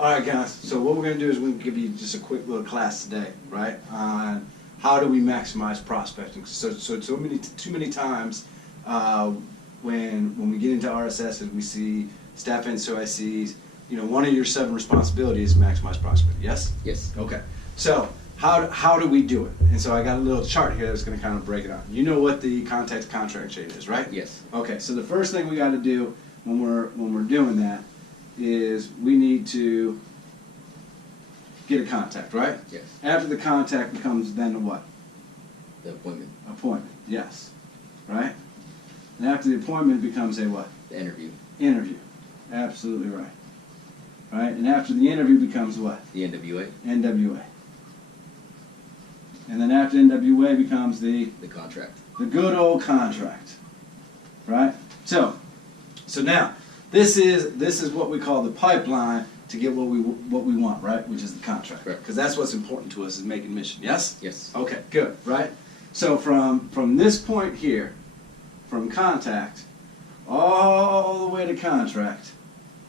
All right, guys. So what we're going to do is we're going to give you just a quick little class today, right, on how do we maximize prospecting. So too many times when we get into RSSs, we see staff NCOICs. You know, one of your 7 responsibilities is maximize prospecting. Yes. Yes. Okay. So how do we do it? And so I got a little chart here that's going to kind of break it out. You know what the contact to contract chain is, right? Yes. Okay. So the first thing we got to do when we're doing that is we need to get a contact, right? Yes. After the contact becomes then what? The appointment. Appointment, yes. Right? And after the appointment becomes a what? The interview. Interview. Absolutely right. Right? And after the interview becomes what? The NWA. NWA. And then after NWA becomes the contract. The good old contract. Right? So now this is what we call the pipeline to get what we want, right? Which is the contract. Because that's what's important to us is making mission. Yes? Yes. Okay, good, right? So from this point here, from contact all the way to contract,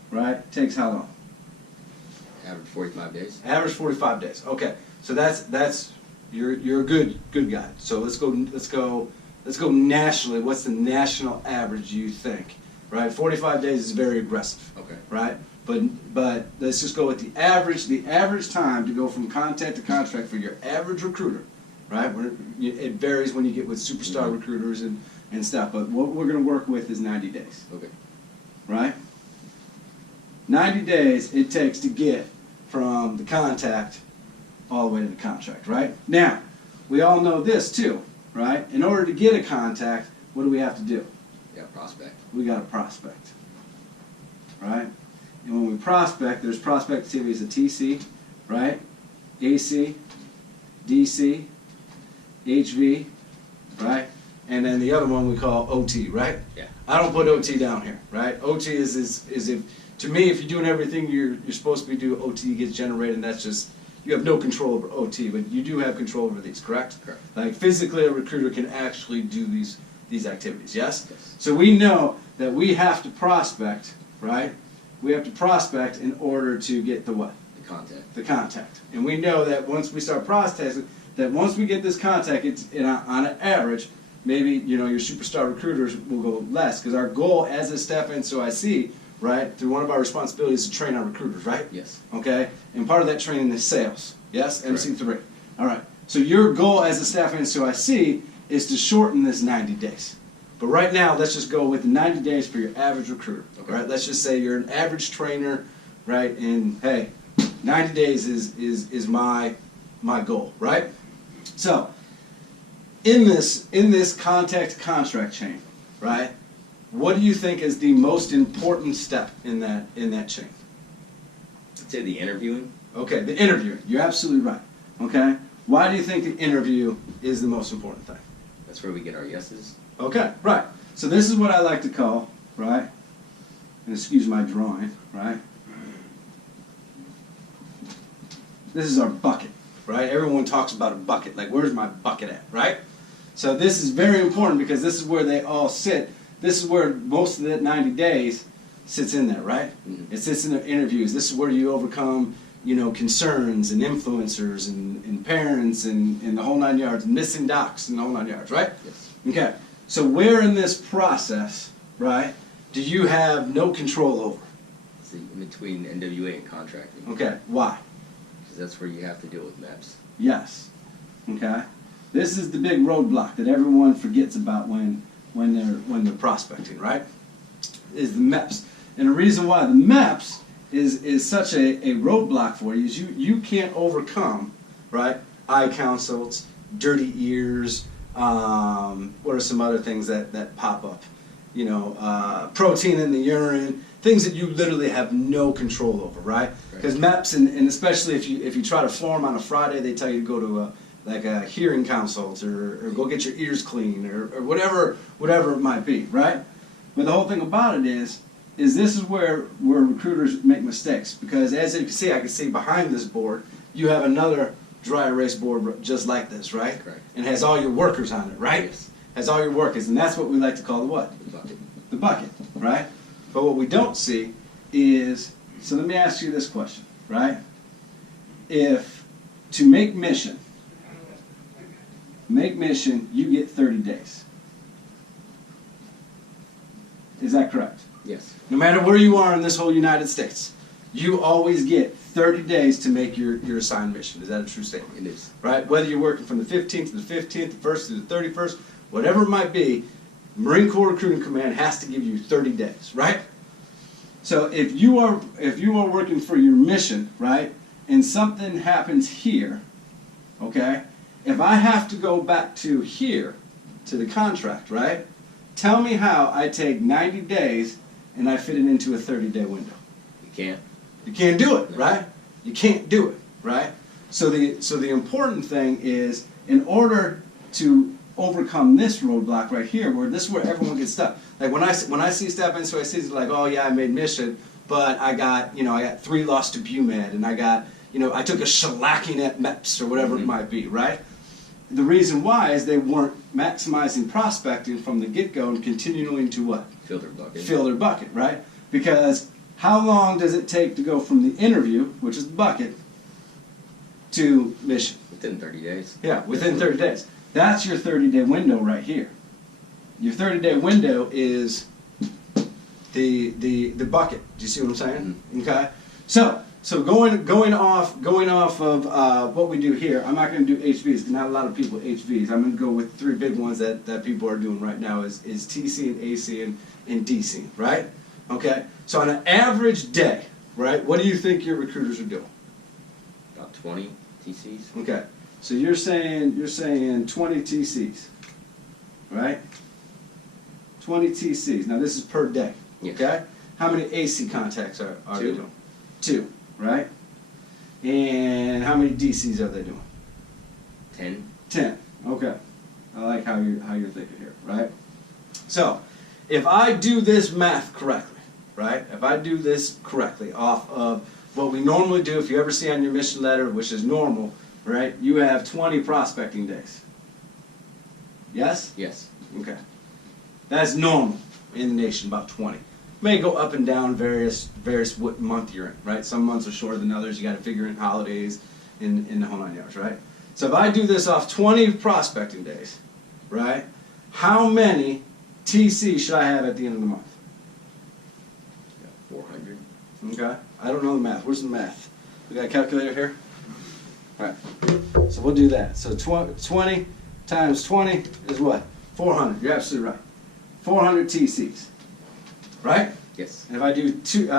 right? Takes how long? Average 45 days. Average 45 days. Okay. So that's you're a good guy. So let's go nationally. What's the national average you think? Right? 45 days is very aggressive. Okay. Right? But let's just go with the average time to go from contact to contract for your average recruiter, right? It varies when you get with superstar recruiters and stuff, but what we're going to work with is 90 days. Okay. Right? 90 days it takes to get from the contact all the way to the contract, right? Now, we all know this too, right? In order to get a contact, what do we have to do? Yeah, prospect. We got to prospect, right? And when we prospect, there's prospect activities of TC, right? AC, DC, HV, right? And then the other one we call OT, right? Yeah. I don't put OT down here, right? OT is if, to me, if you're doing everything you're supposed to be doing, OT gets generated, and that's just, you have no control over OT, but you do have control over these, correct? Correct. Like physically, a recruiter can actually do these activities, yes? Yes. So we know that we have to prospect, right? We have to prospect in order to get the what? The contact. The contact. And we know that once we start prospecting, that once we get this contact, it's on an average, maybe your superstar recruiters will go less, because our goal as a staff NCOIC, right, through one of our responsibilities is to train our recruiters, right? Yes. Okay? And part of that training is sales. Yes? Correct. MC3. All right. So your goal as a staff NCOIC is to shorten this 90 days. But right now, let's just go with 90 days for your average recruiter. Okay. Right? Let's just say you're an average trainer, right? And hey, 90 days is my goal, right? So in this contact contract chain, right? What do you think is the most important step in that chain? I'd say the interviewing. Okay, the interview. You're absolutely right. Okay? Why do you think the interview is the most important thing? That's where we get our yeses. Okay, right. So this is what I like to call, right? And excuse my drawing, right? This is our bucket, right? Everyone talks about a bucket. Like, where's my bucket at, right? So this is very important because this is where they all sit. This is where most of that 90 days sits in there, right? Mm-hmm. It sits in the interviews. This is where you overcome, concerns and influencers and parents and the whole 9 yards, missing docs and the whole 9 yards, right? Yes. Okay. So where in this process, right, do you have no control over? It's in between NWA and contracting. Okay. Why? Because that's where you have to deal with maps. Yes. Okay. This is the big roadblock that everyone forgets about when they're prospecting, right? Is the MEPS. And the reason why the MEPS is such a roadblock for you is you can't overcome, right? Eye consults, dirty ears, what are some other things that pop up? Protein in the urine, things that you literally have no control over, right? Because MEPS, and especially if you try to form on a Friday, they tell you to go to a hearing consult or go get your ears cleaned or whatever it might be, right? But the whole thing about it is this is where recruiters make mistakes, because as you can see, I can see behind this board, you have another dry erase board just like this, right? Correct. And has all your workers on it, right? Yes. Has all your workers, and that's what we like to call the what? The bucket. The bucket, right? But what we don't see is, so let me ask you this question, right? If to make mission, you get 30 days. Is that correct? Yes. No matter where you are in this whole United States, you always get 30 days to make your assigned mission. Is that a true statement? It is. Right? Whether you're working from the 15th to the 15th, the 1st to the 31st, whatever it might be, Marine Corps Recruiting Command has to give you 30 days, right? So if you are working for your mission, right, and something happens here, okay, if I have to go back to here, to the contract, right, tell me how I take 90 days and I fit it into a 30-day window. You can't. You can't do it, right? You can't do it, right? So the important thing is, in order to overcome this roadblock right here, where this is where everyone gets stuck. Like when I see step into it, I see it's like, oh yeah, I made mission, but I got 3 lost to BUMED, and I got, I took a shellacking at MEPS or whatever it might be, right? The reason why is they weren't maximizing prospecting from the get-go and continuing to what? Fill their bucket. Fill their bucket, right? Because how long does it take to go from the interview, which is the bucket, to mission? Within 30 days. Yeah, within 30 days. That's your 30-day window right here. Your 30-day window is the bucket. Do you see what I'm saying? Okay. So going off of what we do here, I'm not going to do HVs because not a lot of people HVs. I'm going to go with 3 big ones that people are doing right now is TC and AC and DC, right? Okay. So on an average day, right? What do you think your recruiters are doing? About 20 TCs. Okay. So you're saying 20 TCs, right? 20 TCs. Now this is per day. Yes. Okay. How many AC contacts are they 2. doing? 2, right? And how many DCs are they doing? 10. 10. Okay. I like how you're thinking here, right? So if I do this math correctly, right? If I do this correctly off of what we normally do, if you ever see on your mission letter, which is normal, right? You have 20 prospecting days. Yes? Yes. Okay. That's normal in the nation, about 20. May go up and down various what month you're in, right? Some months are shorter than others. You got to figure in holidays in the whole 9 yards, right? So if I do this off 20 prospecting days, right? How many TC should I have at the end of the month? 400. Okay. I don't know the math. Where's the math? We got a calculator here? All right. So we'll do that. So 20 times 20 is what? 400. You're absolutely right. 400 TCs. Right? Yes. And if I do 2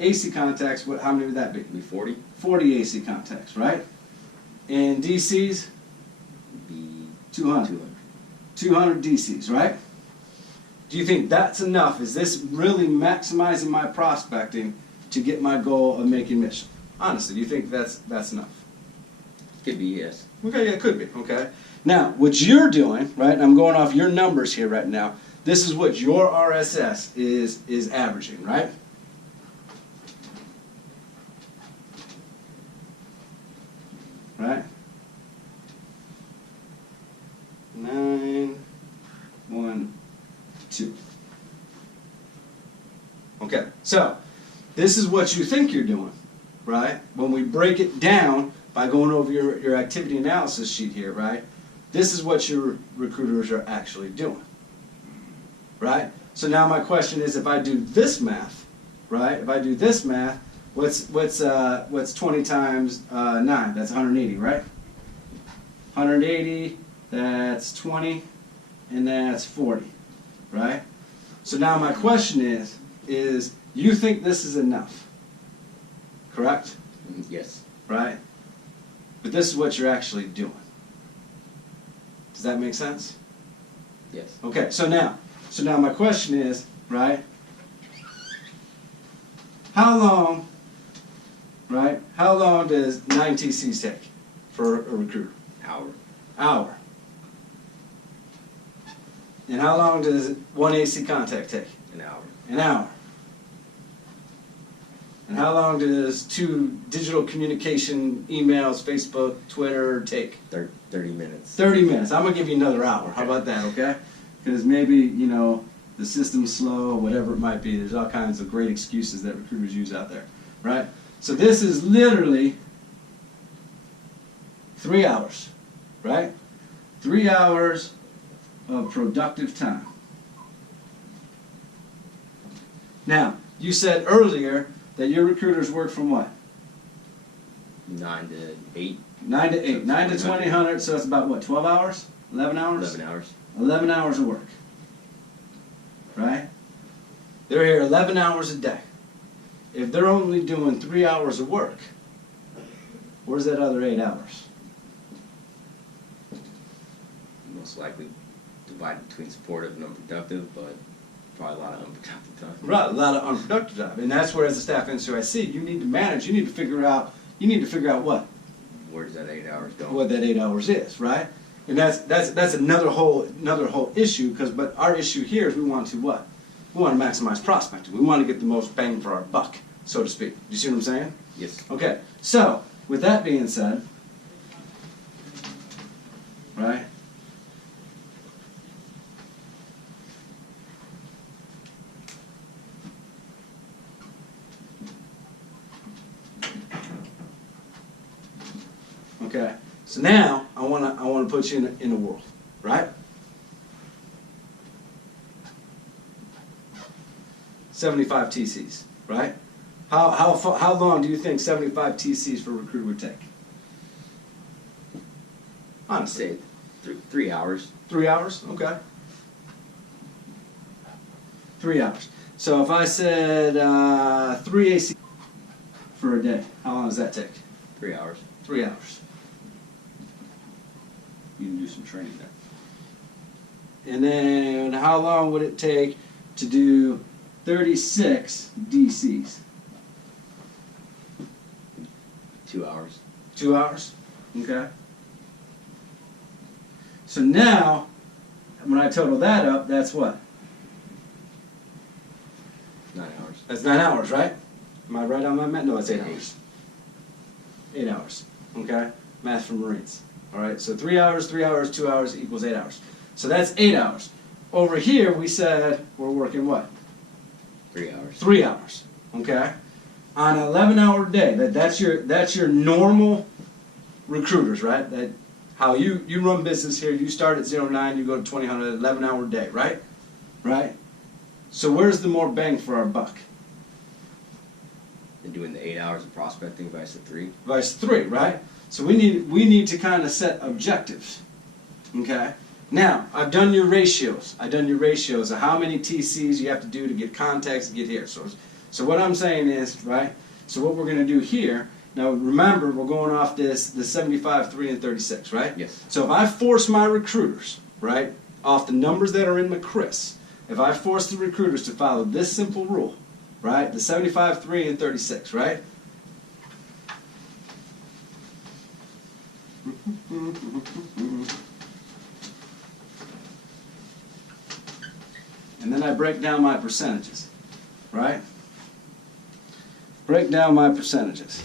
AC contacts, how many would that be? It'd be 40. 40 AC contacts, right? And DCs? It'd be 200. 200 DCs, right? Do you think that's enough? Is this really maximizing my prospecting to get my goal of making mission? Honestly, do you think that's enough? Could be, yes. Okay, yeah, it could be, okay. Now, what you're doing, right, and I'm going off your numbers here right now, this is what your RSS is averaging, right? Right? 9, 1, 2. Okay, so this is what you think you're doing, right? When we break it down by going over your activity analysis sheet here, right? This is what your recruiters are actually doing, right? So now my question is, if I do this math, right? If I do this math, what's 20 times 9? That's 180, right? 180. That's 20, and that's 40, right? So now my question is you think this is enough, correct? Yes. Right? But this is what you're actually doing. Does that make sense? Yes. Okay, so now my question is, right? How long does 9 TCs take for a recruiter? Hour. And how long does 1 AC contact take? An hour. An hour. And how long does 2 digital communication, emails, Facebook, Twitter take? 30 minutes. 30 minutes. I'm going to give you another hour. How about that, okay? Because maybe, the system's slow, whatever it might be. There's all kinds of great excuses that recruiters use out there, right? So this is literally 3 hours, right? 3 hours of productive time. Now, you said earlier that your recruiters work from what? 9 to 8, 9 to 8. 9 to 2000, so that's about what, 12 hours? 11 hours? 11 hours. 11 hours of work. Right? They're here 11 hours a day. If they're only doing 3 hours of work, where's that other 8 hours? Most likely divided between supportive and unproductive, but probably a lot of unproductive time. Right, a lot of unproductive time. And that's where, as a staff NCOIC, you need to manage, you need to figure out what? Where does that 8 hours go? What that 8 hours is, right? And that's another whole issue, but our issue here is we want to what? We want to maximize prospecting. We want to get the most bang for our buck, so to speak. Do you see what I'm saying? Yes. Okay, so with that being said, right? Okay, so now I wanna put you in a world, right? 75 TCs, right? How long do you think 75 TCs for a recruiter would take? I'd Honestly, say 3 hours. 3 hours. Okay. 3 hours. So if I said 3 AC for a day, how long does that take? 3 hours. 3 hours. You can do some training there. And then how long would it take to do 36 DCs? 2 hours. 2 hours? Okay. So now, when I total that up, that's what? 9 hours. That's 9 hours, right? Am I right on my math? No, it's 8 hours. 8 hours. Okay? Math for Marines. All right, so 3 hours, 3 hours, 2 hours equals 8 hours. So that's 8 hours. Over here, we said we're working what? 3 hours. 3 hours. Okay? On an 11-hour day, that's your normal recruiters, right? That how you run business here. You start at 09, you go to 20 on an 11-hour day, right? Right? So where's the more bang for our buck? And doing the 8 hours of prospecting vice the 3. Vice 3, right? So we need to kind of set objectives. Okay? Now, I've done your ratios. I've done your ratios of how many TCs you have to do to get contacts to get here. So what I'm saying is, right, so what we're going to do here, now remember, we're going off the 75, 3, and 36, right? Yes. So if I force my recruiters, right, off the numbers that are in McChris, if I force the recruiters to follow this simple rule, right, the 75, 3, and 36, right? And then I break down my percentages, right? Break down my percentages.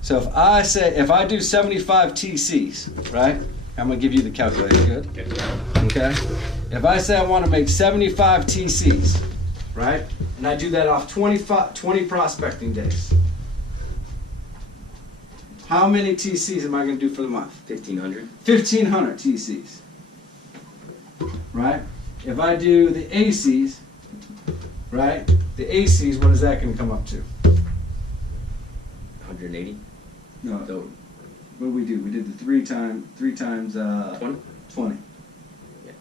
So if I do 75 TCs, right? I'm going to give you the calculator, good? Okay? If I say I want to make 75 TCs, right? And I do that off 20 prospecting days. How many TCs am I going to do for the month? 1,500. 1,500 TCs, right? If I do the ACs, right? The ACs, what is that going to come up to? 180. No, So what did we do? We did the 3 times 20. 20. Yeah.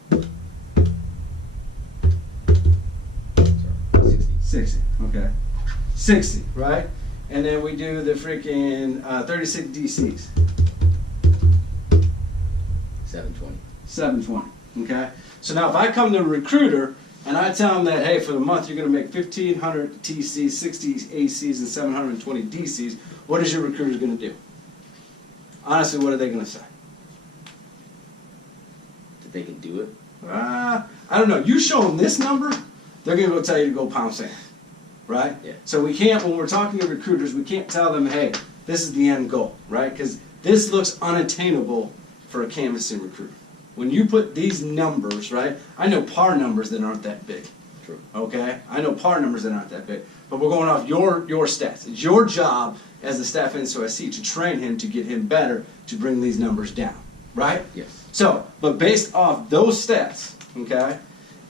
Sorry. 60. 60, okay. 60, right? And then we do the freaking 36 DCs. 720. 720, okay? So now if I come to a recruiter and I tell them that, hey, for the month you're going to make 1,500 TCs, 60 ACs, and 720 DCs, what is your recruiter going to do? Honestly, what are they going to say? That they can do it. I don't know. You show them this number, they're going to go tell you to go pound sand, right? Yeah. So we can't, when we're talking to recruiters, we can't tell them, hey, this is the end goal, right? Because this looks unattainable for a canvassing recruiter. When you put these numbers, right? I know par numbers that aren't that big. True. Okay? I know par numbers that aren't that big. But we're going off your stats. It's your job as the staff NCOIC to train him to get him better to bring these numbers down, right? Yes. So, but based off those stats, okay,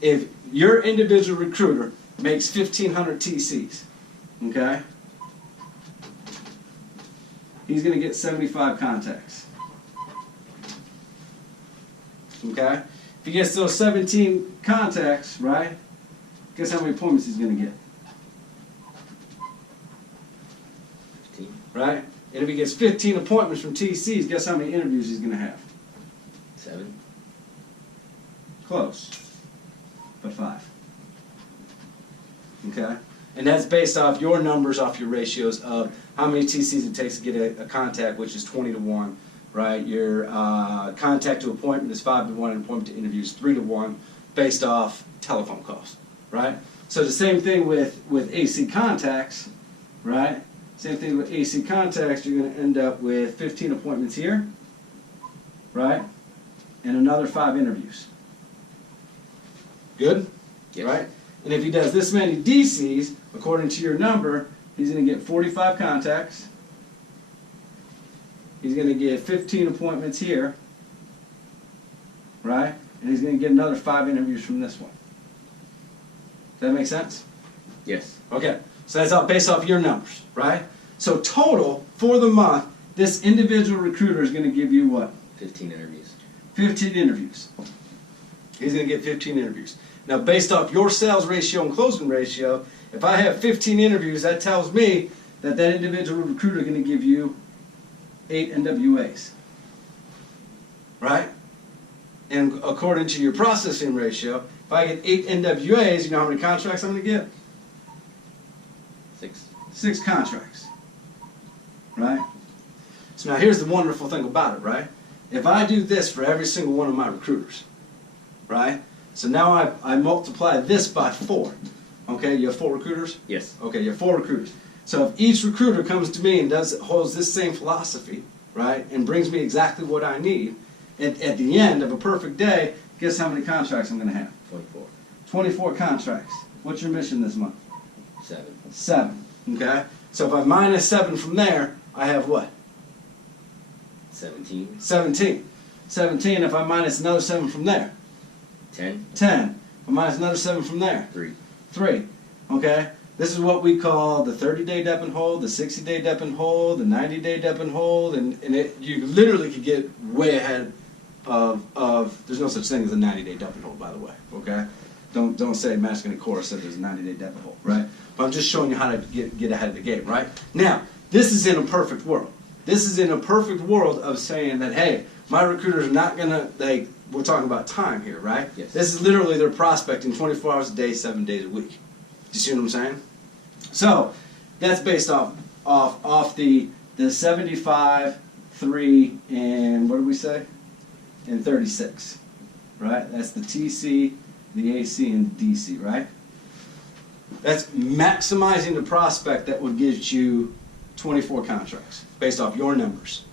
if your individual recruiter makes 1,500 TCs, okay, he's going to get 75 contacts. Okay? If he gets those 17 contacts, right, guess how many appointments he's going to get? 15. Right? And if he gets 15 appointments from TCs, guess how many interviews he's going to have? 7. Close. But 5. Okay? And that's based off your numbers, off your ratios of how many TCs it takes to get a contact, which is 20 to 1, right? Your contact to appointment is 5 to 1, and appointment to interview is 3 to 1, based off telephone calls, right? So the same thing with AC contacts, right? Same thing with AC contacts, you're going to end up with 15 appointments here, right? And another 5 interviews. Good? Yes. Right? And if he does this many DCs, according to your number, he's going to get 45 contacts. He's going to get 15 appointments here, right? And he's going to get another 5 interviews from this one. Does that make sense? Yes. Okay, so that's all based off your numbers, right? So total, for the month, this individual recruiter is going to give you what? 15 interviews. 15 interviews. He's going to get 15 interviews. Now, based off your sales ratio and closing ratio, if I have 15 interviews, that tells me that that individual recruiter is going to give you 8 NWAs. Right? And according to your processing ratio, if I get 8 NWAs, you know how many contracts I'm going to get? 6. 6 contracts. Right? So now here's the wonderful thing about it, right? If I do this for every single one of my recruiters, right? So now I multiply this by 4. Okay, you have 4 recruiters? Yes. Okay, you have 4 recruiters. So if each recruiter comes to me and holds this same philosophy, right, and brings me exactly what I need, at the end of a perfect day, guess how many contracts I'm going to have? 24. 24 contracts. What's your mission this month? 7. 7. Okay? So if I minus 7 from there, I have what? 17. 17. 17 if I minus another 7 from there. 10. 10. If I minus another 7 from there. 3. 3. Okay? This is what we call the 30-day dep and hold, the 60-day dep and hold, the 90-day dep and hold, and you literally could get way ahead of there's no such thing as a 90-day dep and hold, by the way, okay? Don't say Masculine Core said there's a 90-day dep and hold, right? But I'm just showing you how to get ahead of the game, right? Now, this is in a perfect world. This is in a perfect world of saying that, hey, my recruiters are not going to, we're talking about time here, right? Yes. This is literally their prospecting 24 hours a day, 7 days a week. Do you see what I'm saying? So, that's based off the 75, 3, and what did we say? And 36, right? That's the TC, the AC, and the DC, right? That's maximizing the prospect that would get you 24 contracts based off your numbers.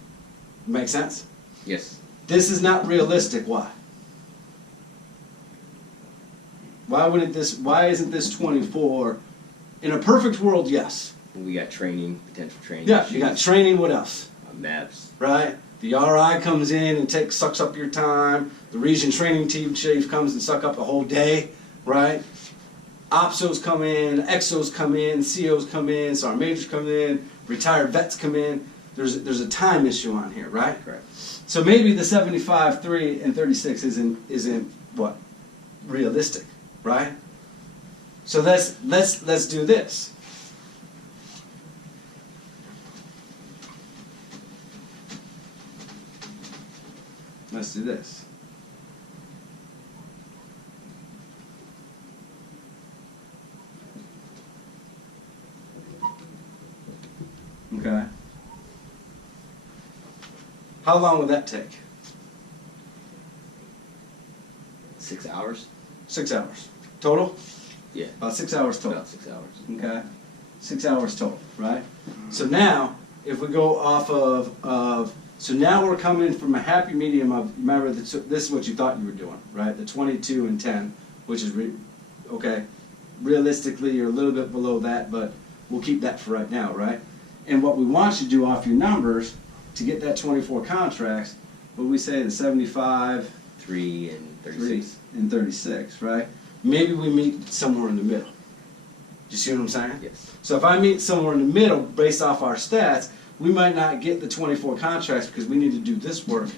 Make sense? Yes. This is not realistic. Why? Why isn't this 24? In a perfect world, yes. We got training, potential training. Yeah, you got training, what else? Maps. Right? The RI comes in and sucks up your time. The region training team chief comes and suck up a whole day, right? OPSOs come in, EXOs come in, COs come in, sergeant majors come in, retired vets come in. There's a time issue on here, right? Correct. So maybe the 75, 3, and 36 isn't what? Realistic, right? So let's do this. Let's do this. Okay. How long would that take? 6 hours? 6 hours. Total? Yeah. About 6 hours total. About 6 hours. Okay. 6 hours total, right? So now, if we go off of so now we're coming from a happy medium of, remember, this is what you thought you were doing, right? The 22 and 10, which is, okay? realistically, you're a little bit below that, but we'll keep that for right now, right? And what we want you to do off your numbers to get that 24 contracts, what we say, the 75, 3 and 3 36. and 36, right? Maybe we meet somewhere in the middle. Do you see what I'm saying? Yes. So if I meet somewhere in the middle based off our stats, we might not get the 24 contracts because we need to do this work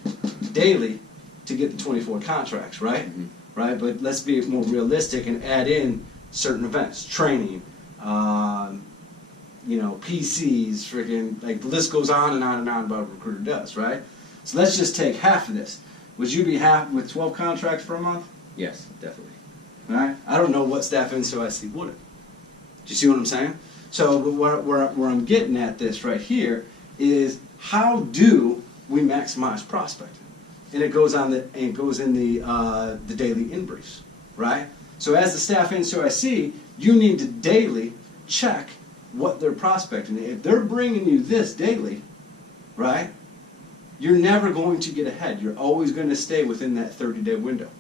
daily to get the 24 contracts, right? Mhm. Right? But let's be more realistic and add in certain events, training, PCs, freaking, like the list goes on and on and on about what a recruiter does, right? So let's just take half of this. Would you be happy with 12 contracts for a month? Yes, definitely. Right? I don't know what staff NCOIC wouldn't. Do you see what I'm saying? So where I'm getting at this right here is how do we maximize prospecting? And it goes in the daily in briefs, right? So as the staff NCOIC, you need to daily check what they're prospecting. If they're bringing you this daily, right, you're never going to get ahead. You're always going to stay within that 30-day window.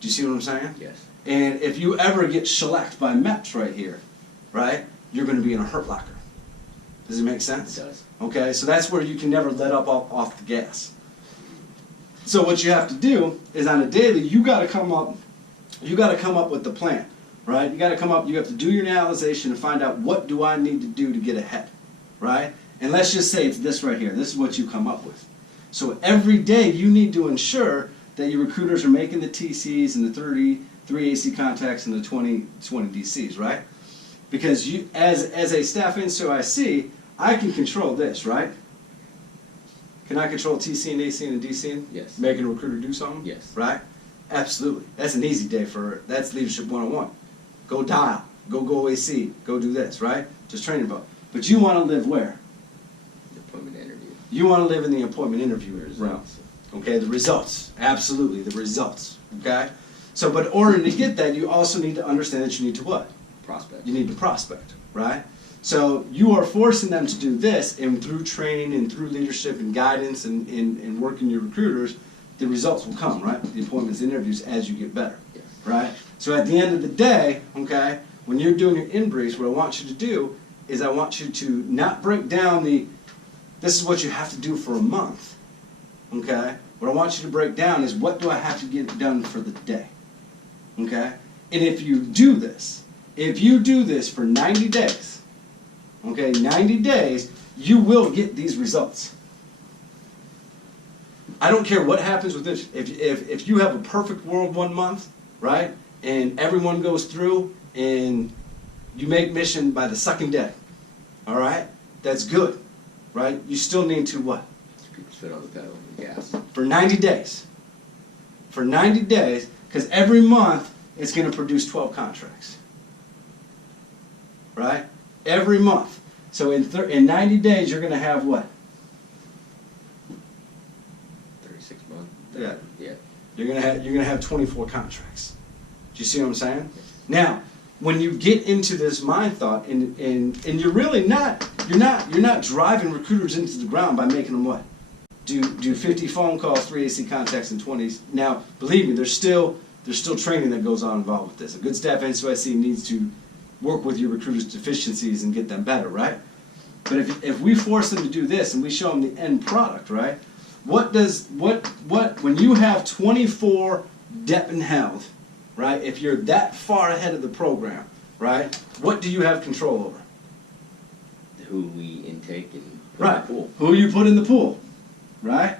Do you see what I'm saying? Yes. And if you ever get shellacked by MEPS right here, right, you're going to be in a hurt locker. Does it make sense? It does. Okay, so that's where you can never let up off the gas. So what you have to do is on a daily, you got to come up with the plan, right? You have to do your analysis and find out what do I need to do to get ahead, right? And let's just say it's this right here. This is what you come up with. So every day you need to ensure that your recruiters are making the TCs and the 33 AC contacts and the 20 DCs, right? Because you, as a staff NCOIC, I can control this, right? Can I control TC and AC and DC? Yes. Making a recruiter do something? Yes. Right? Absolutely. That's an easy day that's leadership 101. Go dial, go AC, go do this, right? Just training about. But you want to live where? The appointment interview. You want to live in the appointment interview realm. Results. Okay, the results. Absolutely, the results. Okay? So, but in order to get that, you also need to understand that you need to what? Prospect. You need to prospect, right? So you are forcing them to do this, and through training and through leadership and guidance and working your recruiters, the results will come, right? The appointments and interviews as you get better, Yes. right? So at the end of the day, okay, when you're doing your in-briefs, what I want you to do is I want you to not break down this is what you have to do for a month, okay? What I want you to break down is what do I have to get done for the day, okay? And if you do this for 90 days, okay, 90 days, you will get these results. I don't care what happens with this. If you have a perfect world 1 month, right, and everyone goes through and you make mission by the second day, all right, that's good, right? You still need to what? Keep your foot on the pedal and gas. For 90 days. For 90 days, because every month it's going to produce 12 contracts. Right? Every month. So in 90 days, you're going to have what? 36 months. Yeah. Yeah. You're going to have 24 contracts. Do you see what I'm saying? Now, when you get into this mind thought, and you're really not, you're not driving recruiters into the ground by making them what? Do 50 phone calls, 3 AC contacts, and 20s. Now, believe me, there's still training that goes on involved with this. A good staff NCOIC needs to work with your recruiters' deficiencies and get them better, right? But if we force them to do this and we show them the end product, right? When you have 24 dep and held, right? If you're that far ahead of the program, right? What do you have control over? Who we intake and put Right. in the pool. Who you put in the pool, right?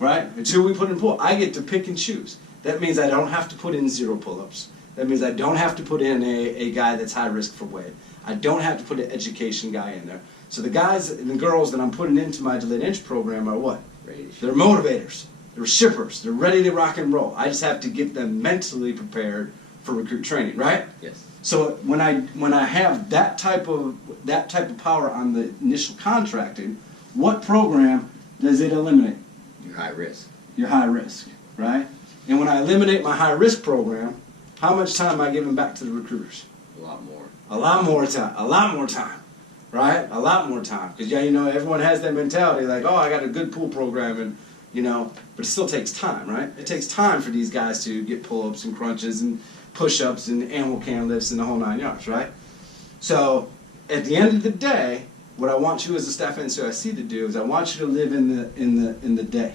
Right? It's who we put in the pool. I get to pick and choose. That means I don't have to put in 0 pull-ups. That means I don't have to put in a guy that's high risk for weight. I don't have to put an education guy in there. So the guys and the girls that I'm putting into my delayed entry program are what? Ready to They're motivators. They're shippers. They're ready to rock and roll. I just have to get them mentally prepared for recruit training, right? Yes. So when I have that type of power on the initial contracting, what program does it eliminate? You're high risk. Your high risk, right? And when I eliminate my high risk program, how much time am I giving back to the recruiters? A lot more. A lot more time. A lot more time, right? A lot more time. Because everyone has that mentality like, oh, I got a good pool program, and you know, but it still takes time, right? It takes time for these guys to get pull-ups and crunches and push-ups and animal can lifts and the whole 9 yards, right? So at the end of the day, what I want you as a staff NCOIC to do is I want you to live in the day,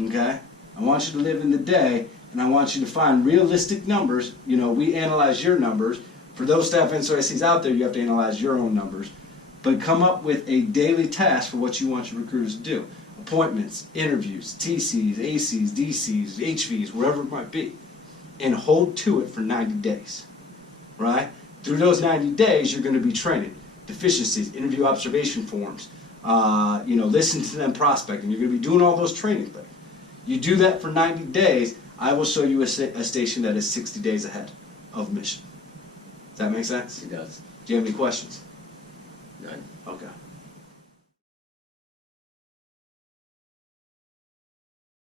okay? I want you to live in the day, and I want you to find realistic numbers. You know, we analyze your numbers. For those staff NCOICs out there, you have to analyze your own numbers. But come up with a daily task for what you want your recruiters to do. Appointments, interviews, TCs, ACs, DCs, HVs, wherever it might be. And hold to it for 90 days, right? Through those 90 days, you're going to be training. Deficiencies, interview observation forms, you know, listen to them prospecting. You're going to be doing all those training things. You do that for 90 days, I will show you a station that is 60 days ahead of mission. Does that make sense? It does. Do you have any questions? None. Okay.